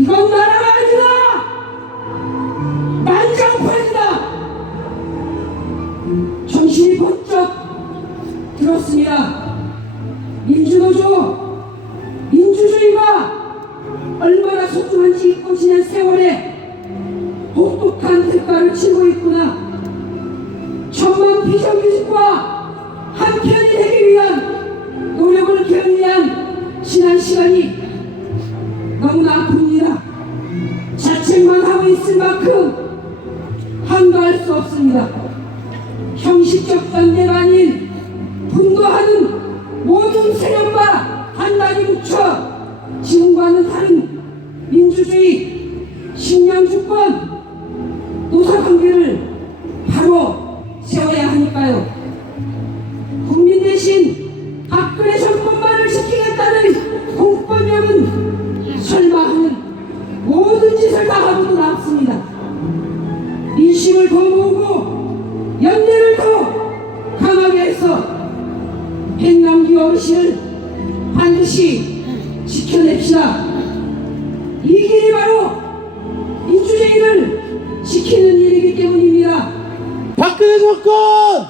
이건 나라가 아니다! 만장판이다! 정신이 번쩍 들었습니다. 민주노조, 민주주의가 얼마나 소중한지 잊고 지난 세월에 혹독한 대가를 치르고 있구나. 천만 비정규직과 한편이 되기 위한 노력을 격리한 지난 시간이 너무나 아픕니다. 자책만 하고 있을 만큼 한가할 수 없습니다. 형식적 관계가 아닌 분노하는 모든 세력과 단단히 뭉쳐 지금과는 다른 민주주의, 식량주권, 민심을 더 모으고 연대를 더 강하게 해서 백남기 어르신을 반드시 지켜냅시다. 이 길이 바로 민주주의를 지키는 일이기 때문입니다. 박근혜 정권!